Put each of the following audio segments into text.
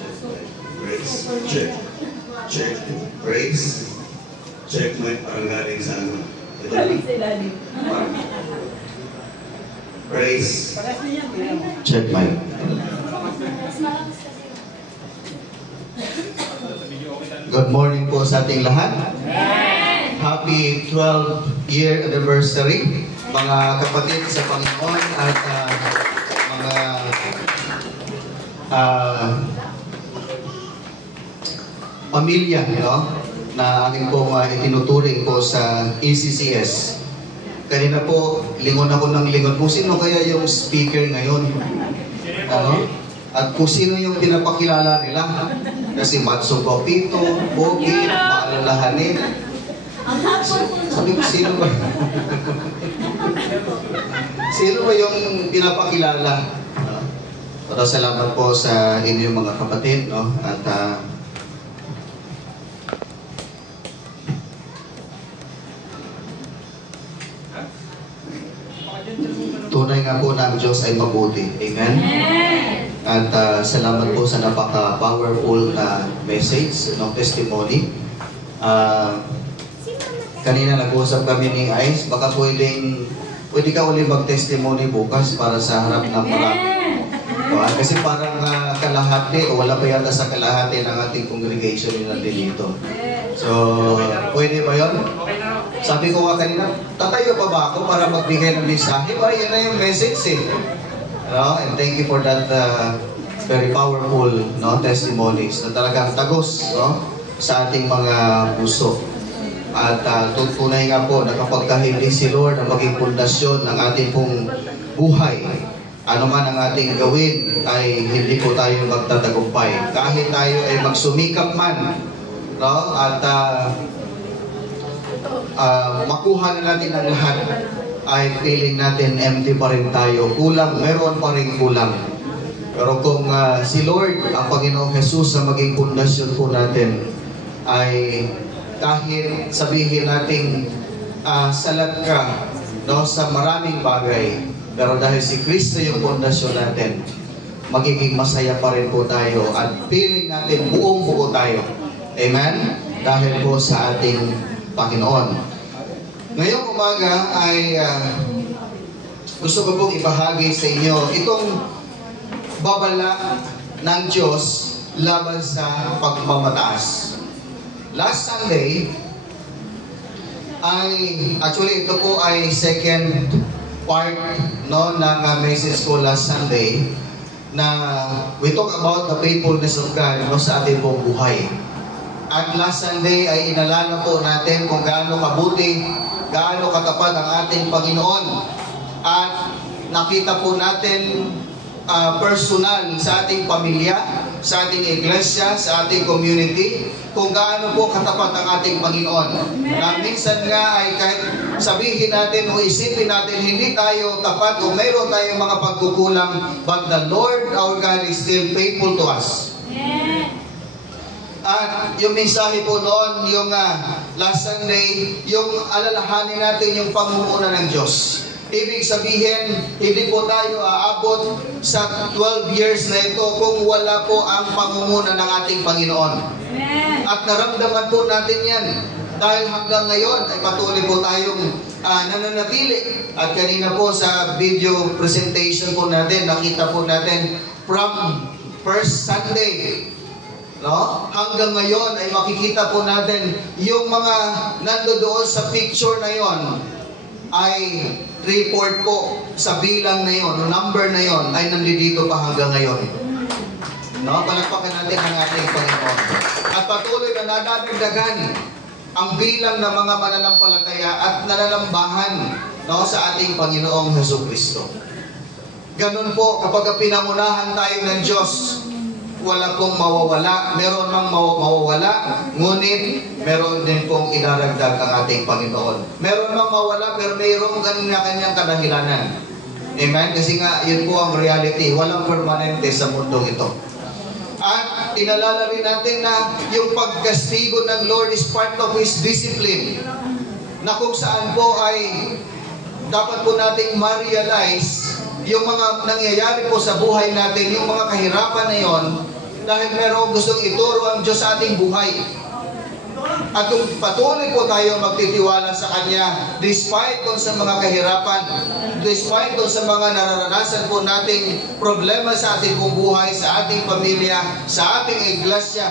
Praise. Check. Check. Praise. Check mo parang galing sa ano. Galing sa ilalim. Praise. Check mic. Good morning po sa ating lahat. Happy 12-year anniversary, mga kapatid sa Panginoon at mga pamilya, na aking pong itinuturing po sa ECCS. Kanina po, lingon ako ng lingon. Kung sino kaya yung speaker ngayon? At kung sino yung pinapakilala nila? Kasi Matso Papito, Bogi, maalalahanin. Sabi ko, sino ba? Sino ba yung pinapakilala? Pero salamat po sa inyong mga kapatid, at tunay nga po na ang Diyos ay mabuti. Amen? At salamat po sa napaka-powerful na message, testimony. Kanina nag-usap kami ni Ice, baka pwede ka ulit mag-testimony bukas para sa harap ng marami. Kasi parang kalahati o wala pa yata sa kalahati ng ating congregation yung nandun dito. So, pwede ba yun? Sabi ko nga kanina, tatayo pa ba ako para magbigay ng mensahe? Yan na yung message eh. And thank you for that very powerful testimonies na talagang tagos sa ating mga puso. At tunay nga po na kapag hindi si Lord na maging pundasyon ng ating pong buhay, ano man ang ating gawin ay hindi po tayo magtatagumpay. Kahit tayo ay magsumikap man, at makuha na natin ang lahat, ay feeling natin empty pa rin tayo. Kulang, meron pa rin kulang. Pero kung si Lord, ang Panginoong Jesus na maging pundasyon po natin, ay kahit sabihin natin salat ka sa maraming bagay, pero dahil si Kristo yung pundasyon natin, magiging masaya pa rin po tayo at feeling natin buong buo tayo. Amen? Dahil po sa ating Panginoon. Ngayong umaga ay gusto ko pong ibahagi sa inyo itong babala ng Diyos laban sa pagmamataas. Last Sunday ay, actually ito po ay second part ng message ko last Sunday na we talk about the faithfulness of God sa ating pong buhay. At last Sunday ay inalala po natin kung gaano kabuti, gaano katapat ang ating Panginoon. At nakita po natin personal sa ating pamilya, sa ating iglesia, sa ating community, kung gaano po katapat ang ating Panginoon. Na minsan nga ay kahit sabihin natin o isipin natin hindi tayo tapat o mayroon tayong mga pagkukulang, but the Lord our God is still faithful to us. At yung mensahe po noon, yung last Sunday, yung alalahanin natin yung pangunguna ng Diyos. Ibig sabihin, hindi po tayo aabot sa 12 years na ito kung wala po ang pangunguna ng ating Panginoon. At naramdaman po natin yan. Dahil hanggang ngayon ay patuloy po tayong nananatili. At kanina po sa video presentation po natin, nakita po natin from first Sunday, hanggang ngayon ay makikita po natin yung mga nandoon sa picture na yon ay report po sa bilang na yon, number na yon ay nandito pa hanggang ngayon. Palakpakan natin ang ating Panginoon. At patuloy na nadadagdagan ang bilang ng mga mananampalataya at nananambahan sa ating Panginoong Jesucristo. Ganun po, kapag pinangunahan tayo ng Diyos, wala pong mawawala. Meron mang mawawala, ngunit meron din pong idaragdag ang ating Panginoon. Meron mang mawala, pero mayroong kanya-kanyang kadahilanan. Amen? Kasi nga, yun po ang reality. Walang permanente sa mundong ito. At inalala rin natin na yung pagkastigo ng Lord is part of His discipline. Na kung saan po ay dapat po nating ma-realize yung mga nangyayari po sa buhay natin, yung mga kahirapan na yon, dahil meron gustong ituro ang Diyos sa ating buhay. At kung patuloy po tayo magtitiwala sa Kanya, despite kung sa mga kahirapan, despite kung sa mga nararanasan po nating problema sa ating buhay, sa ating pamilya, sa ating iglesia,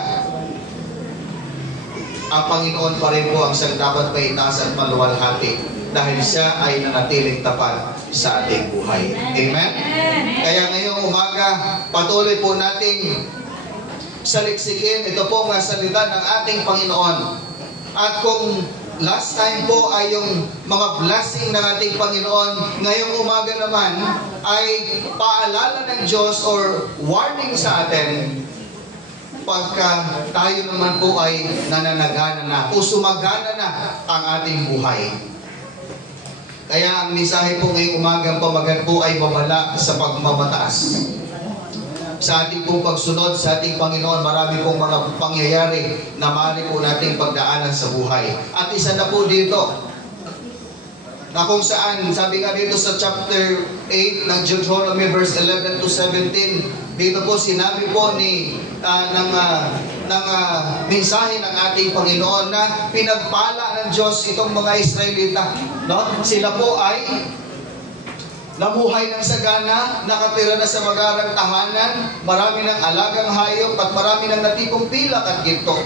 ang Panginoon pa rin po ang siyang dapat paitaas at maluwalhati dahil siya ay nanatiling tapat sa ating buhay. Amen? Kaya ngayong umaga, patuloy po nating saliksikin ito po nga salita ng ating Panginoon. At kung last time po ay yung mga blessing ng ating Panginoon, ngayong umaga naman ay paalala ng Diyos or warning sa atin pagka tayo naman po ay nananagana na o sumagana na ang ating buhay. Kaya ang mensahe po ngayong umagang pamagat po ay babala sa pagmamataas. Sa ating pong pagsunod sa ating Panginoon, marami pong mga pangyayari na maaari po nating pagdaanan sa buhay. At isa na po dito, na kung saan, sabi nga dito sa chapter 8 ng Deuteronomy verse 11 to 17, dito po sinabi po ng mensahe ng ating Panginoon na pinagpala ng Diyos itong mga Israelita. No? Sila po ay namuhay ng sagana, nakatira na sa magarang tahanan, marami ng alagang hayop at marami ng natipong pilak at ginto.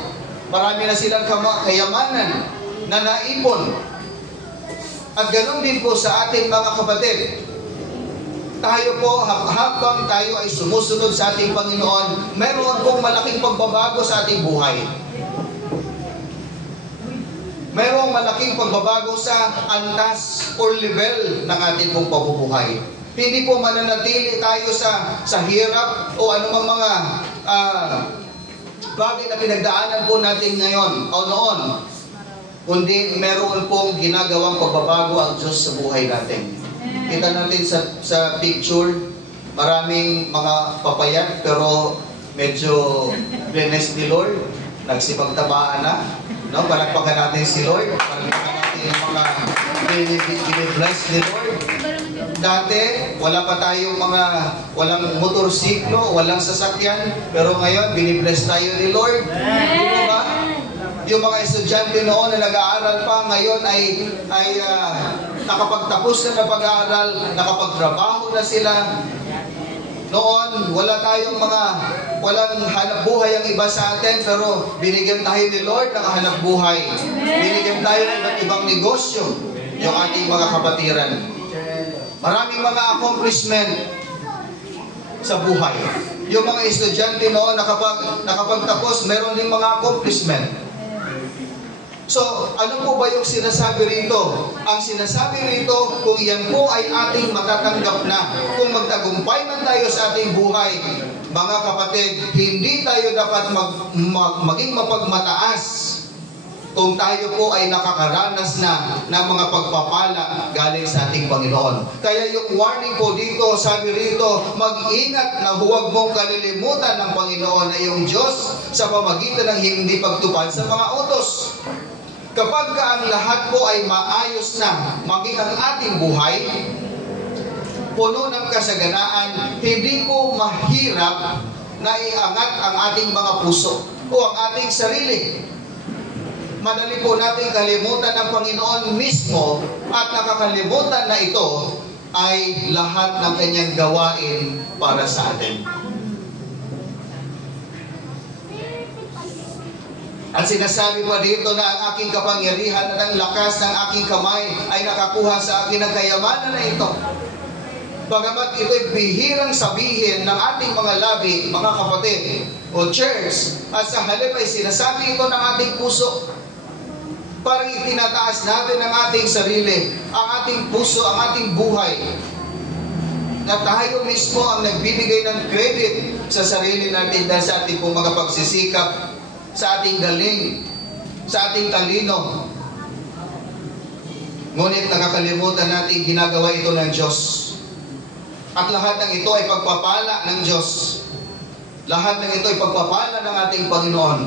Marami na silang kayamanan na naipon. At ganoon din po sa ating mga kapatid. Tayo po, habang tayo ay sumusunod sa ating Panginoon, meron pong malaking pagbabago sa ating buhay. Mayroong malaking pagbabago sa antas or level ng ating pong pabubuhay. Hindi po mananatili tayo sa hirap o anumang mga bagay na pinagdaanan po natin ngayon o noon. Kundi meron pong ginagawang pagbabago ang Diyos sa buhay natin. Kita natin sa picture, maraming mga papayat pero medyo blessed ni Lord. Nagsipagtabaan na. No, palagpakan natin si Lord. Palagpakan natin yung mga binibless ni Lord. Dati, wala pa tayong walang motorsiklo, walang sasakyan. Pero ngayon, binibless tayo ni Lord. Di ba? Yung mga estudyante noon na nag-aaral pa, ngayon ay nakapagtapos na ng pag-aaral, nakapagtrabaho na sila. Noon, walang hanap buhay ang iba sa atin, pero binigyan tayo ni Lord ng hanap buhay. Binigyan tayo ng iba't ibang negosyo, yung ating mga kapatiran. Maraming mga accomplishment sa buhay. Yung mga estudyante noon, nakapagtapos, meron din mga accomplishment. So, ano po ba yung sinasabi rito? Ang sinasabi rito, kung yan po ay ating matatanggap na, kung magtagumpay man tayo sa ating buhay, mga kapatid, hindi tayo dapat maging mapagmataas kung tayo po ay nakakaranas na ng mga pagpapala galing sa ating Panginoon. Kaya yung warning po dito, sabi rito, mag-ingat na huwag mong kalilimutan ng Panginoon na yung Diyos sa pamagitan ng hindi pagtupad sa mga utos. Kapag ang lahat po ay maayos na, maging ang ating buhay, puno ng kasaganaan, hindi po mahirap na iangat ang ating mga puso o ang ating sarili. Madali po natin kalimutan ng Panginoon mismo at nakakalimutan na ito ay lahat ng kanyang gawain para sa atin. At sinasabi pa dito na ang aking kapangyarihan at ang lakas ng aking kamay ay nakakuha sa akin ng kayamanan na ito. Bagamat ito'y bihirang sabihin ng ating mga labi, mga kapatid o church, at sa halip ay sinasabi ito ng ating puso. Parang itinataas natin ang ating sarili, ang ating puso, ang ating buhay. Na tayo mismo ang nagbibigay ng credit sa sarili natin dahil sa ating pong mga pagsisikap, sa ating galing, sa ating talino. Ngunit nakakalimutan natin ginagawa ito ng Diyos. At lahat ng ito ay pagpapala ng Diyos. Lahat ng ito ay pagpapala ng ating Panginoon.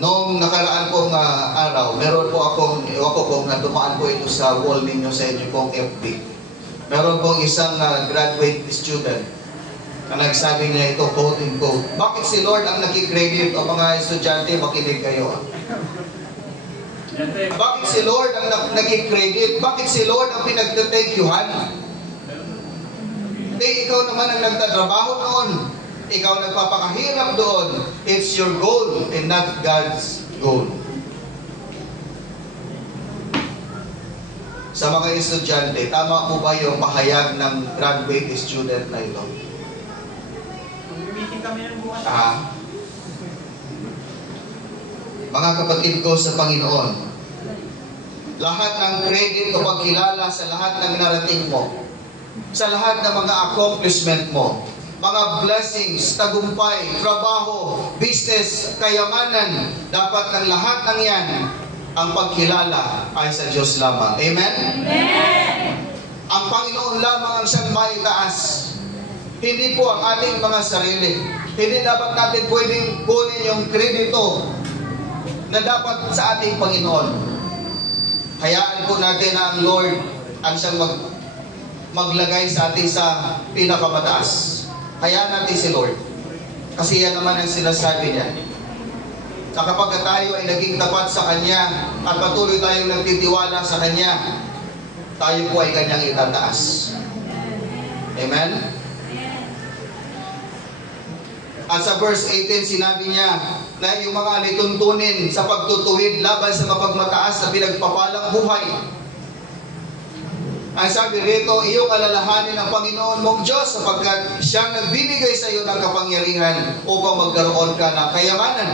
Noong nakaraan pong araw, meron po akong, ewan ko kung natumaan po ito sa wall ninyo sa inyo pong FB. Meron pong isang graduate student. Ang nagsabi niya ito, quote and quote. Bakit si Lord ang nakikredit? O mga estudyante, makinig kayo. Bakit si Lord ang nakikredit? Bakit si Lord ang pinagtatankyuhan? Ikaw naman ang nagtatrabaho noon. Ikaw nagpapakahirap doon. It's your goal and not God's goal. Sa mga estudyante, tama po ba yung pahayag ng graduate student na ito? Mga kapatid ko sa Panginoon, lahat ng credit o pagkilala sa lahat ng narating mo, sa lahat ng mga accomplishment mo, mga blessings, tagumpay, trabaho, business, kayamanan, dapat ng lahat ng yan, ang pagkilala ay sa Diyos lamang. Amen? Amen! Ang Panginoon lamang ang siyang maitaas. Hindi po ang ating mga sarili. Hindi dapat natin pwedeng kunin yung kredito na dapat sa ating Panginoon. Hayaan po natin na ang Lord ang siyang maglagay sa atin sa pinakamataas. Hayaan natin si Lord. Kasi yan naman ang sinasabi niya. Na kapag tayo ay naging tapat sa Kanya at patuloy tayong nagtitiwala sa Kanya, tayo po ay Kanyang itataas. Amen? At sa verse 18, sinabi niya na yung mga alituntunin sa pagtutuwid laban sa mapagmataas na pinagpapalang buhay. Ang sabi rito, iyong alalahanin ang Panginoon mong Diyos sapagkat siyang nagbibigay sa iyo ng kapangyarihan upang magkaroon ka ng kayamanan.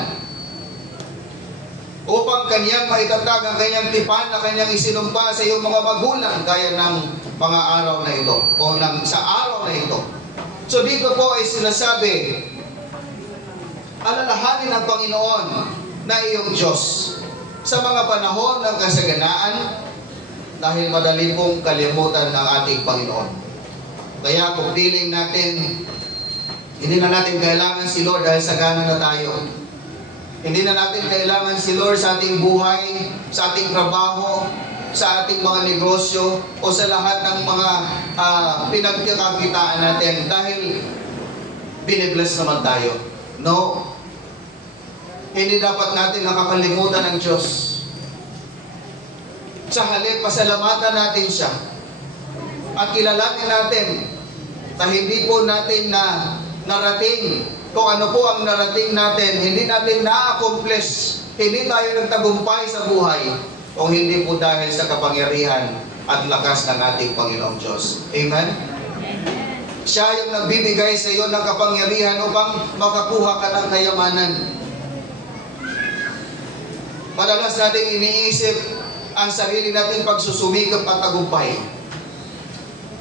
Upang Kanyang maitatag ang Kanyang tipan na Kanyang isinumpa sa iyong mga magulang gaya ng mga araw na ito o sa araw na ito. So dito po ay sinasabi, alalahanin ng Panginoon na iyong Diyos sa mga panahon ng kasaganaan dahil madali pong kalimutan ng ating Panginoon. Kaya kung feeling natin, hindi na natin kailangan si Lord dahil sagana na tayo. Hindi na natin kailangan si Lord sa ating buhay, sa ating trabaho, sa ating mga negosyo, o sa lahat ng mga pinagkakakitaan natin dahil binibless naman tayo. No. Hindi dapat natin nakakalimutan ng Diyos. Sa halip, pasalamatan natin siya. At kilalanin natin na hindi po natin na narating kung ano po ang narating natin, hindi natin na-accomplish, hindi tayo nagtagumpay sa buhay, kung hindi po dahil sa kapangyarihan at lakas ng ating Panginoong Diyos. Amen? Siya yung nagbibigay sa iyo ng kapangyarihan upang makakuha ka ng kayamanan. Madalas natin iniisip ang sarili natin pagsusumikap at tagumpay.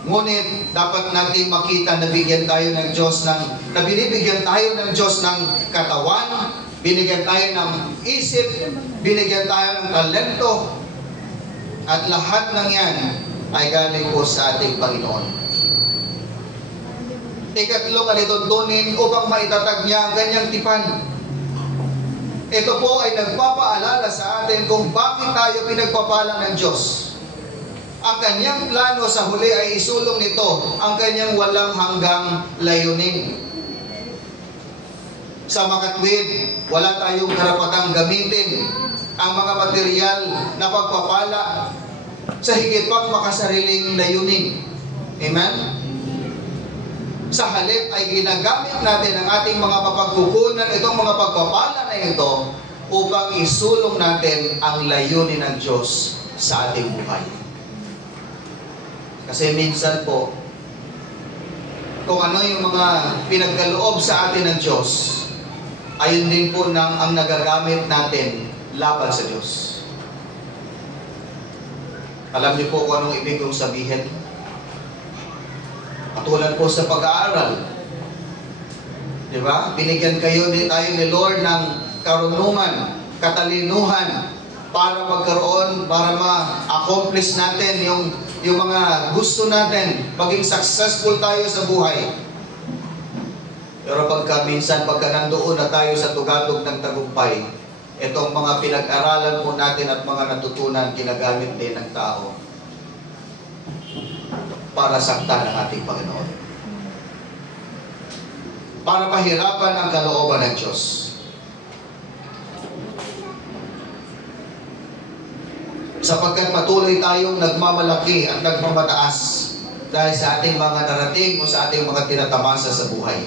Ngunit dapat natin makita na bigyan tayo ng Diyos na binibigyan tayo ng Diyos ng katawan, binigyan tayo ng isip, binigyan tayo ng talento, at lahat ng yan ay galing po sa ating Panginoon. Ikatlong alituntunin upang maitatag niya ang kanyang tipan. Ito po ay nagpapaalala sa atin kung bakit tayo pinagpapalang ng Diyos. Ang kanyang plano sa huli ay isulong nito ang kanyang walang hanggang layunin. Sa makatwid, wala tayong karapatang gamitin ang mga material na pagpapala sa higit pang makasariling layunin. Amen? Sa halip ay ginagamit natin ang ating mga mapagkukunan, itong mga pagpapala na ito, upang isulong natin ang layunin ng Diyos sa ating buhay. Kasi minsan po, kung ano yung mga pinagkaloob sa atin ng Diyos, ayun din po ang nagagamit natin laban sa Diyos. Alam niyo po kung anong ibig kong sabihin? Katulad po sa pag-aaral. Di ba? Binigyan tayo ni Lord ng karunungan, katalinuhan, para magkaroon, para ma-accomplish natin yung mga gusto natin, maging successful tayo sa buhay. Pero pagka nandoon na tayo sa tugatog ng tagumpay, itong mga pinag-aralan po natin at mga natutunan, ginagamit din ng tao para saktan ang ating Panginoon. para pahirapan ang kalooban ng Diyos. Sapagkat patuloy tayong nagmamalaki at nagmamataas dahil sa ating mga narating o sa ating mga tinatamasa sa buhay.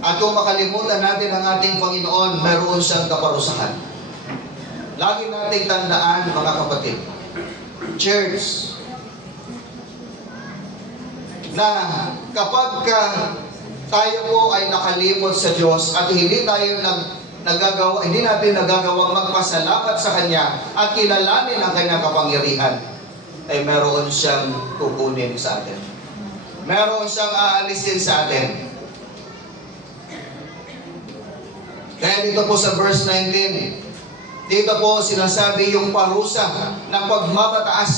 At kung makalimutan natin ang ating Panginoon, mayroon siyang kaparusahan. Lagi nating tandaan, mga kapatid, church, na kapag tayo po ay nakalimot sa Diyos at hindi natin nagagawang magpasalamat sa Kanya at kilalanin ang Kanyang kapangyarihan, ay meron siyang kukunin sa atin. Meron siyang aalisin sa atin. Kaya dito po sa verse 19, dito po sinasabi yung parusa ng pagmamataas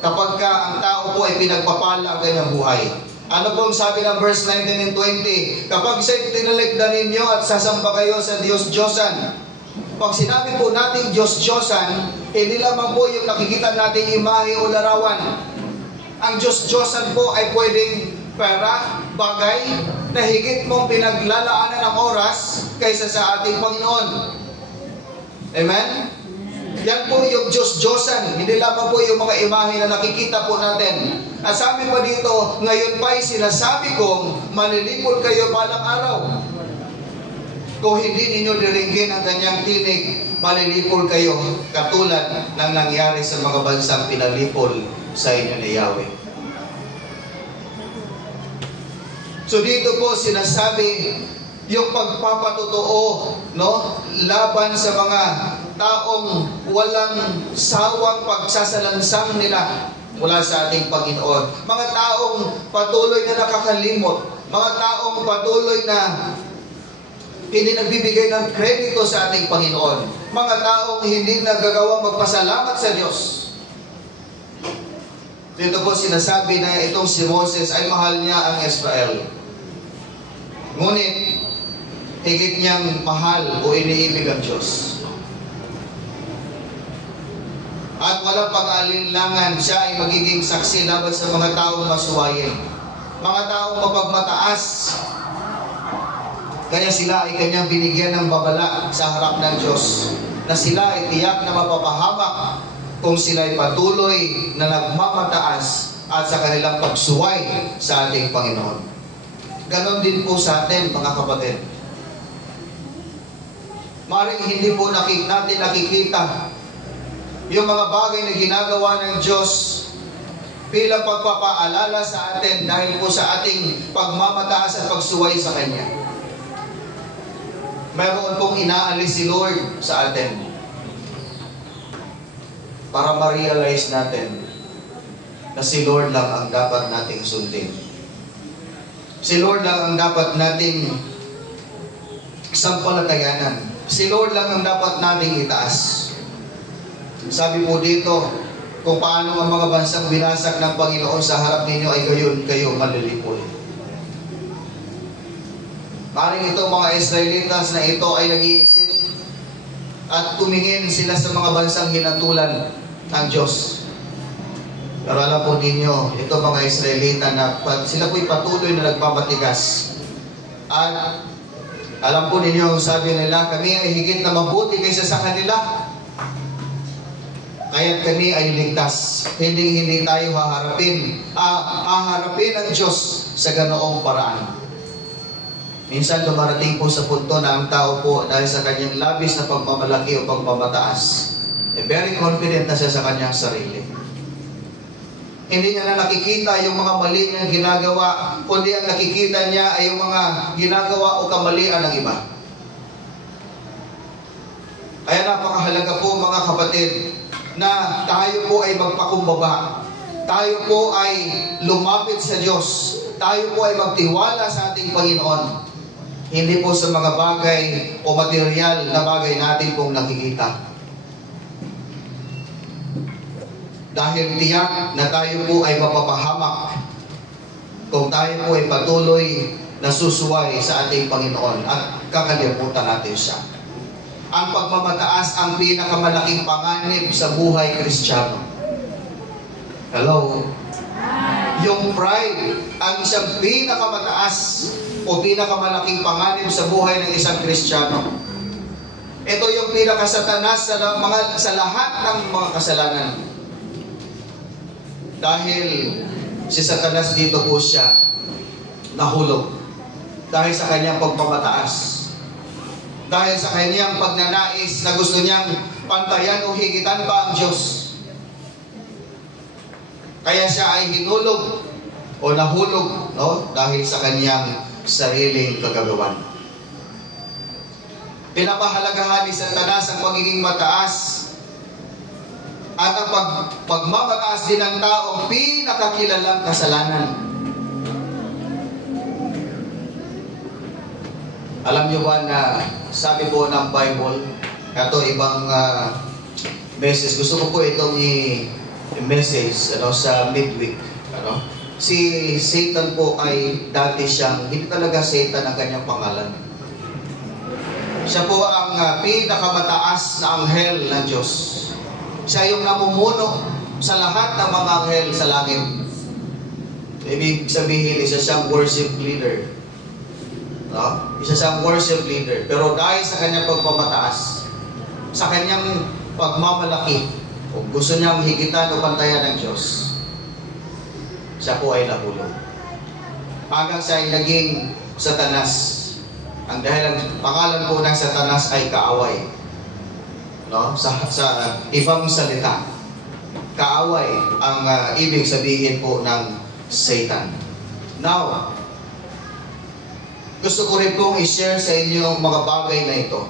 kapag ang tao po ay pinagpapala ang kanyang buhay. Ano pong sabi ng verse 19 and 20? Kapag siya'y tinalikdan ninyo at sasamba kayo sa Diyos-Diyosan. Pag sinabi po natin Diyos-Diyosan, hindi lamang po yung nakikita nating imahe o larawan. Ang Diyos-Diyosan po ay pwedeng pera, bagay, na higit mong pinaglalaanan ng oras kaysa sa ating Panginoon. Amen? Yan po yung Diyos-Diyosan. Hindi lamang po yung mga imahe na nakikita po natin. At sabi pa dito, ngayon pa'y sinasabi kong manilipol kayo balang araw. Kung hindi ninyo diringgin ang kanyang tinig, malilipol kayo katulad ng nangyari sa mga bansang pinalipol sa inyo ni Yahweh. So dito po sinasabi yung pagpapatotoo, no, laban sa mga taong walang sawang pagsasalansang nila mula sa ating Panginoon. Mga taong patuloy na nakakalimot, mga taong patuloy na hindi nagbibigay ng kredito sa ating Panginoon, mga taong hindi nagagawang magpasalamat sa Diyos. Dito po sinasabi na itong si Moses ay mahal niya ang Israel. Ngunit, higit niyang mahal o iniibig ang Diyos. At walang pag-aalinlangan, siya ay magiging saksi laban sa mga taong masuwayin, mga taong mapagmataas. Kaya sila ay kanyang binigyan ng babala sa harap ng Diyos, na sila ay tiyak na mapapahamak kung sila ay patuloy na nagmamataas at sa kanilang pagsuway sa ating Panginoon. Ganon din po sa atin, mga kapatid. Maring hindi po natin nakikita yung mga bagay na ginagawa ng Diyos bilang pagpapaalala sa atin dahil po sa ating pagmamataas at pagsuway sa Kanya. Mayroon pong inaalis si Lord sa atin para ma-realize natin na si Lord lang ang dapat nating sundin. Si Lord lang ang dapat nating sampalatayanan. Si Lord lang ang dapat nating itaas. Sabi po dito, kung paano ang mga bansang binasak ng Panginoon sa harap ninyo ay gayon kayo malilipol. Maring itong mga Israelitas na ito ay nag-iisip at tumingin sila sa mga bansang hinatulan ng Diyos. Pero alam po ninyo, ito mga Israelita na sila po'y patuloy na nagpapatigas. At alam po ninyo, sabi nila, kami ay higit na mabuti kaysa sa kanila. Kaya't kami ay ligtas. Hindi tayo haharapin ang Diyos sa ganoong paraan. Minsan dumarating po sa punto na ang tao po dahil sa kanyang labis na pagmamalaki o pagmamataas, very confident na siya sa kanyang sarili. Hindi niya na nakikita yung mga mali niyang ginagawa, kundi ang nakikita niya ay yung mga ginagawa o kamalian ng iba. Kaya napakahalaga po, mga kapatid, na tayo po ay magpakumbaba. Tayo po ay lumapit sa Diyos. Tayo po ay magtiwala sa ating Panginoon. Hindi po sa mga bagay o material na bagay natin pong nakikita. Dahil tiyak na tayo po ay mapapahamak kung tayo po ay patuloy na susuway sa ating Panginoon at kakalimutan natin siya. Ang pagmamataas ang pinakamalaking panganib sa buhay Kristiyano. Hello? Yung pride ang siyang pinakamataas o o pinakamalaking panganib sa buhay ng isang Kristiyano. Ito yung pinakasatanas sa lahat ng mga kasalanan. Dahil si Satanas dito po siya nahulog. Dahil sa kanyang pagpamataas. Dahil sa kanyang pagnanais na gusto niyang pantayan o higitan pa ang Diyos. Kaya siya ay hinulog o nahulog, no? Dahil sa kanyang sariling kagagawan. Pinapahalagahan ni Satanas ang pagiging mataas at ang pagmamataas din ng taong pinakakilalang kasalanan. Alam niyo ba na sabi po ng Bible, ito ibang message, gusto ko po itong i-message sa midweek. Si Satan po ay dati siyang, hindi talaga Satan ang kanyang pangalan. Siya po ang pinakamataas na anghel ng Diyos. Siya yung namumuno sa lahat ng mga anghel sa langit. Ibig sabihin, isa siyang worship leader. No? Isa siyang worship leader. Pero dahil sa kanyang pagpamataas, sa kanyang pagmamalaki, o gusto niyang higitan o pantayan ng Diyos, siya po ay nahulog. Hanggang siya ay naging Satanas. Ang dahil ang pangalan po ng Satanas ay kaaway. No? Sa ibang salita, kaaway ang ibig sabihin po ng Satan. Now, gusto ko rin pong i-share sa inyo mga bagay na ito.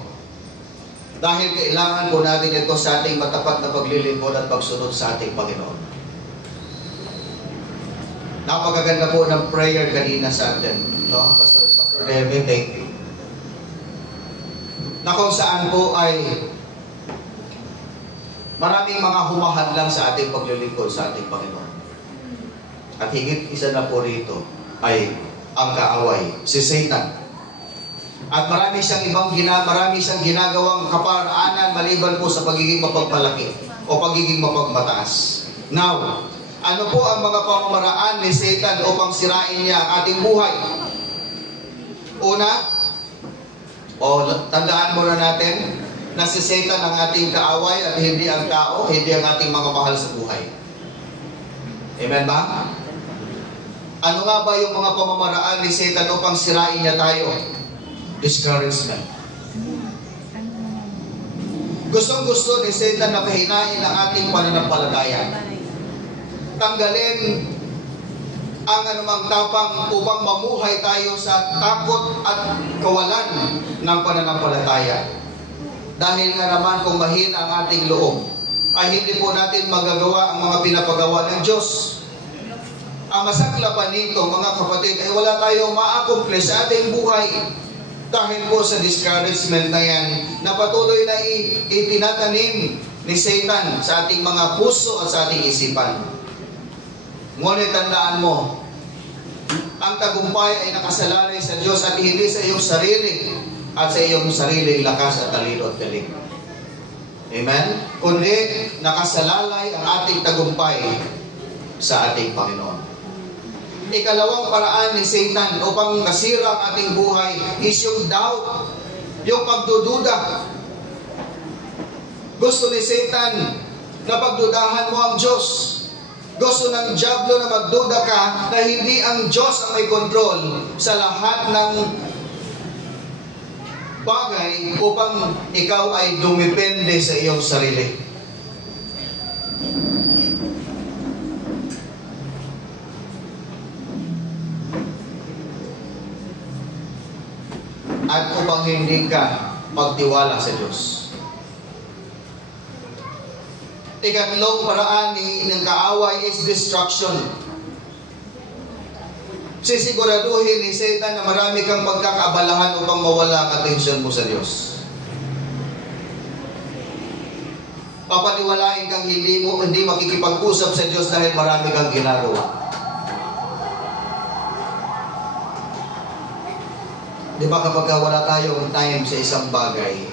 Dahil kailangan po natin ito sa ating matapat na paglilingkod at pagsunod sa ating Panginoon. Napakaganda po ng prayer kanina sa atin. No? Pastor David, thank you. Na kung saan po ay maraming mga humahadlang sa ating paglilingkod sa ating Panginoon. At higit isa na po rito ay ang kaaway, si Satan. At marami siyang ginagawang kaparaanan maliban po sa pagiging mapagmalaki o pagiging mapagmataas. Now, ano po ang mga pamamaraan ni Satan upang sirain niya ang ating buhay? Una, tandaan muna natin na si Satan ang ating kaaway at hindi ang tao, hindi ang ating mga mahal sa buhay. Amen ba? Ano nga ba yung mga pamamaraan ni Satan upang sirain niya tayo? Discouragement. Gustong-gusto ni Satan na kahinain ang ating pananampalataya. Tanggalin ang anumang tapang upang mamuhay tayo sa takot at kawalan ng pananampalataya. Dahil nga naman kung mahina ang ating loob, ay hindi po natin magagawa ang mga pinapagawa ng Diyos. Ang masaklapan nito, mga kapatid, ay wala tayong ma-accomplish sa ating buhay dahil po sa discouragement na yan na patuloy na itinatanim ni Satan sa ating mga puso at sa ating isipan. Ngunit tandaan mo, ang tagumpay ay nakasalalay sa Diyos at hindi sa iyong sarili at sa iyong sariling lakas at talino at galing. Amen? Kundi nakasalalay ang ating tagumpay sa ating Panginoon. Ikalawang paraan ni Satan upang masira ang ating buhay is yung doubt, yung pagdududa. Gusto ni Satan na pagdudahan mo ang Diyos. Gusto ng diablo na magduda ka na hindi ang Diyos ang may kontrol sa lahat ng bagay upang ikaw ay dumipende sa iyong sarili. At upang hindi ka magtiwala sa Diyos. Ikatlong paraan ng kaaway is destruction. Sisiguraduhin ni Satan na marami kang pagkakaabalahan upang mawala ang atensyon mo sa Diyos. Papaniwalain kang hindi makikipag-usap sa Diyos dahil marami kang ginagawa. Di ba kapag wala tayong time sa isang bagay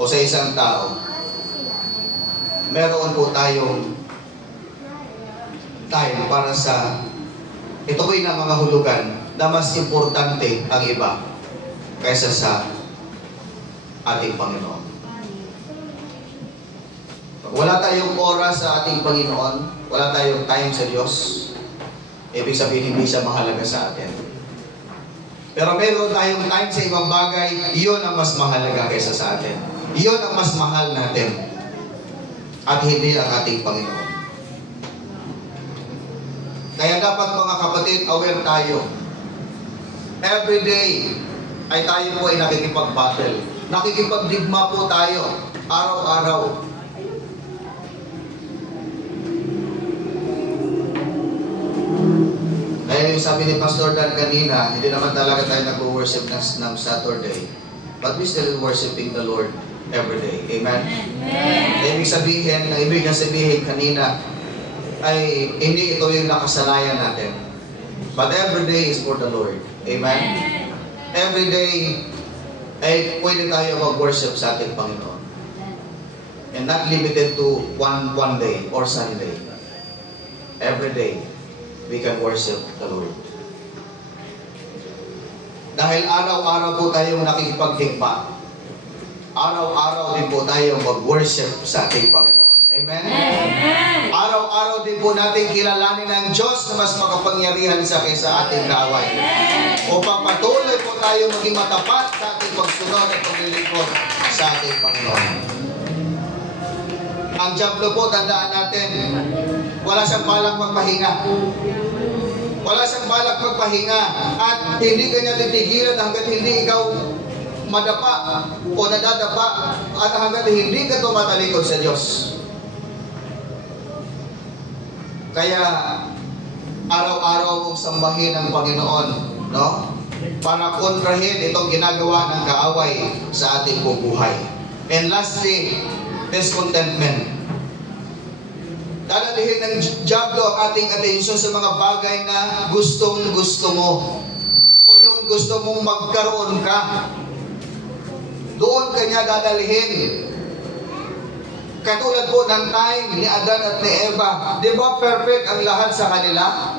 o sa isang tao, meron po tayong time para sa ito po yung mga hulugan na mas importante ang iba kaysa sa ating Panginoon. Pag wala tayong oras sa ating Panginoon, wala tayong time sa Diyos, ibig sabihin hindi siya mahalaga sa atin. Pero meron tayong time sa ibang bagay, iyon ang mas mahalaga kaysa sa atin. Iyon ang mas mahal natin. At hindi ang ating Panginoon. Kaya dapat mga kapatid, aware tayo. Every day ay tayo po ay nakikipag-battle. Nakikipagdigma po tayo. Araw-araw. Kaya yung sabi ni Pastor Dan kanina, hindi naman talaga tayo nag-worship ng Saturday. But we still worshiping the Lord every day. Amen? Amen. Ibig sabihin kanina, ay hindi ito yung nakasanayan natin. But every day is for the Lord. Amen? Every day ay pwede tayo mag-worship sa ating Panginoon. And not limited to one day or Sunday. Every day, we can worship the Lord. Dahil araw-araw po tayong nakikipagdigma. Araw-araw din po tayong mag-worship sa ating Panginoon. Amen? Amen. Araw-araw din po natin kilalanin ng Diyos na mas makapangyarihan sa kaysa ating kaaway. Upang patuloy po tayo maging matapat sa ating pagsunod at paglilingkod sa ating Panginoon. Ang diablo po, tandaan natin, wala siyang balak magpahinga. Wala siyang balak magpahinga at hindi kanya titigilan hanggat hindi ikaw madapa o nadadapa at hanggat hindi ka tumatalikod sa Diyos. Kaya araw-araw mong sambahin ang Panginoon, no? Para kontrahin itong ginagawa ng kaaway sa ating buhay. And lastly, discontentment. Dadalhin ng diablo ang ating atensyon sa mga bagay na gustong-gusto mo. O yung gusto mong magkaroon ka. Doon kanya dadalhin. Katulad po ng time ni Adan at ni Eva. Di ba perfect ang lahat sa kanila?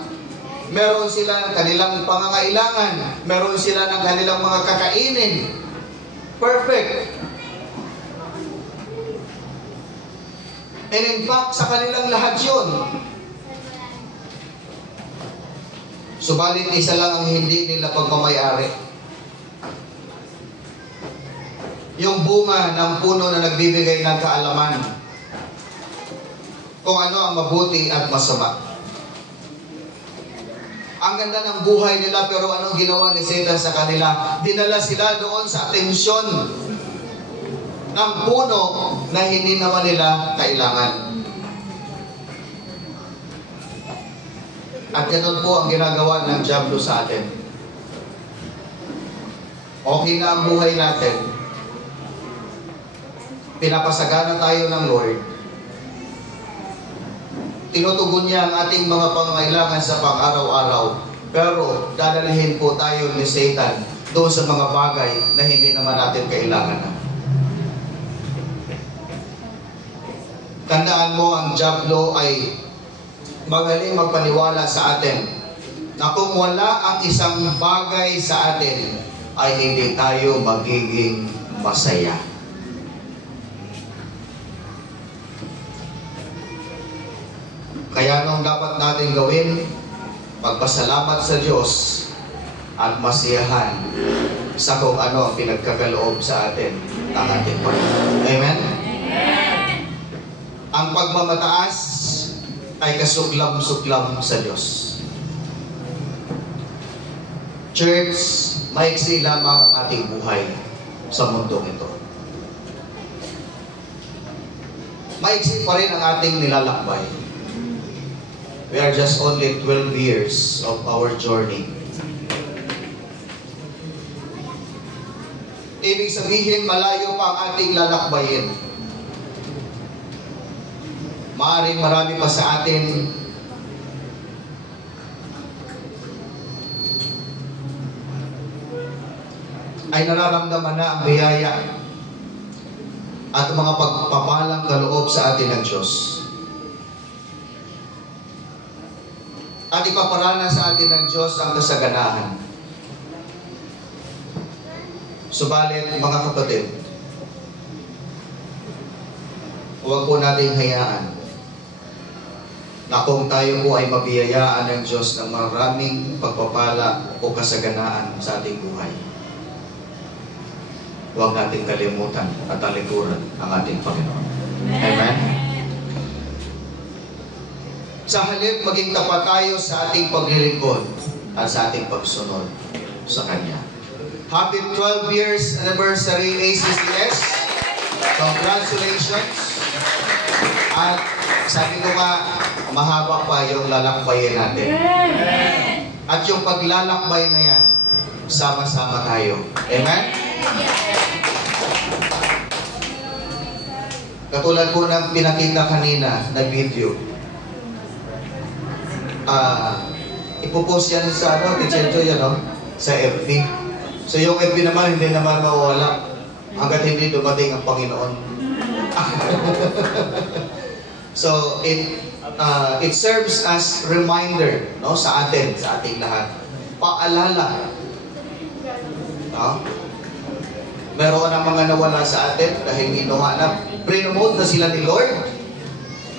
Meron sila ng kanilang pangangailangan. Meron sila ng kanilang mga kakainin. Perfect. And in fact, sa kanilang lahat yun. Subalit isa lang ang hindi nila pagmamayari. Yung bunga ng puno na nagbibigay ng kaalaman kung ano ang mabuti at masama. Ang ganda ng buhay nila, pero anong ginawa ni Satan sa kanila? Dinala sila doon sa atensyon ng puno na hindi naman nila kailangan. At ganun po ang ginagawa ng diablo sa atin. Okay na ang buhay natin. Pinapasagana tayo ng Lord. Tinutugon niya ang ating mga pangangailangan sa pang-araw-araw. Pero dadalhin po tayo ni Satan doon sa mga bagay na hindi naman natin kailangan na. Tandaan mo, ang diablo ay magaling magpaniwala sa atin na kung wala ang isang bagay sa atin, ay hindi tayo magiging masaya. Kaya anong dapat natin gawin? Magpasalamat sa Diyos at masiyahan sa kung ano ang pinagkakaloob sa atin ng ating Panginoon. Amen? Amen. Ang pagmamataas ay kasuklam-suklam sa Diyos. Church, maiksi lamang ang ating buhay sa mundong ito. Maiksi pa rin ang ating nilalakbay. We are just only 12 years of our journey. Ibig sabihin, malayo pa ang ating lalakbayin. Maaaring marami pa sa atin ay nararamdaman na ang biyaya at mga pagpapalang kaloob sa atin ng Diyos. At ipaparana sa atin ng Diyos ang kasaganahan. Subalit, mga kapatid, huwag po nating hayaan na kung tayo po ay mabiyayaan ng Diyos ng maraming pagpapala o kasaganaan sa ating buhay, huwag nating kalimutan at talikuran ang ating Panginoon. Amen? Sa halip, maging tapat tayo sa ating paglilingkod at sa ating pagsunod sa Kanya. Happy 12 years anniversary ACCS. Congratulations. At sabi ko nga, mahaba pa yung lalakbayin natin. At yung paglalakbay na yan, sama-sama tayo. Amen? Katulad po ng pinakita kanina na video, ipopost yan sa sa FB. So yung FB naman, hindi naman mawala hanggat hindi dumating ang Panginoon. So it serves as reminder, no, sa atin, sa ating lahat. Paalala. No? Meron na mga nawala sa atin dahil ginawa na, pre-promote na sila ni Lord.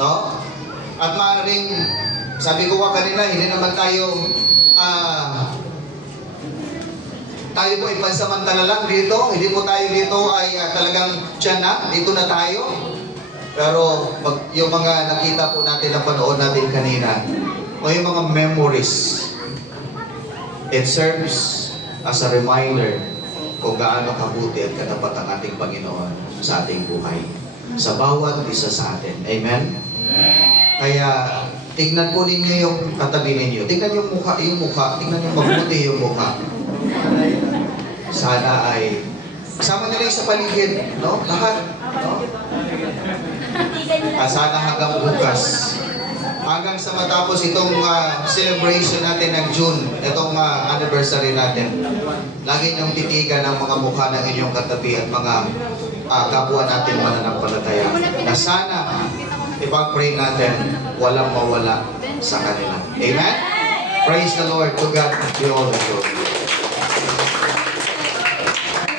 No? At maaaring, sabi ko ka kanina, hindi naman tayo tayo po ipansamantala lang dito. Hindi po tayo dito ay talagang tiyan na. Dito na tayo. Pero yung mga nakita po natin na panood natin kanina, o yung mga memories, it serves as a reminder kung gaano kabuti at katapat ang ating Panginoon sa ating buhay. Sa bawat isa sa atin. Amen? Kaya, tignan po ninyo yung katabi ninyo. Tignan yung mukha. Tignan yung mabuti yung mukha. Sana ay kasama nila yung sa paligid, no? Lahat, no? Sana hanggang bukas. Hanggang sa matapos itong celebration natin ng June, itong anniversary natin. Lagi niyong titigan ang mga mukha ng inyong katabi at mga kapwa natin mananampalataya. Na sana, ipag-pray natin, walang mawala sa kanila. Amen? Praise the Lord. To God be all the glory.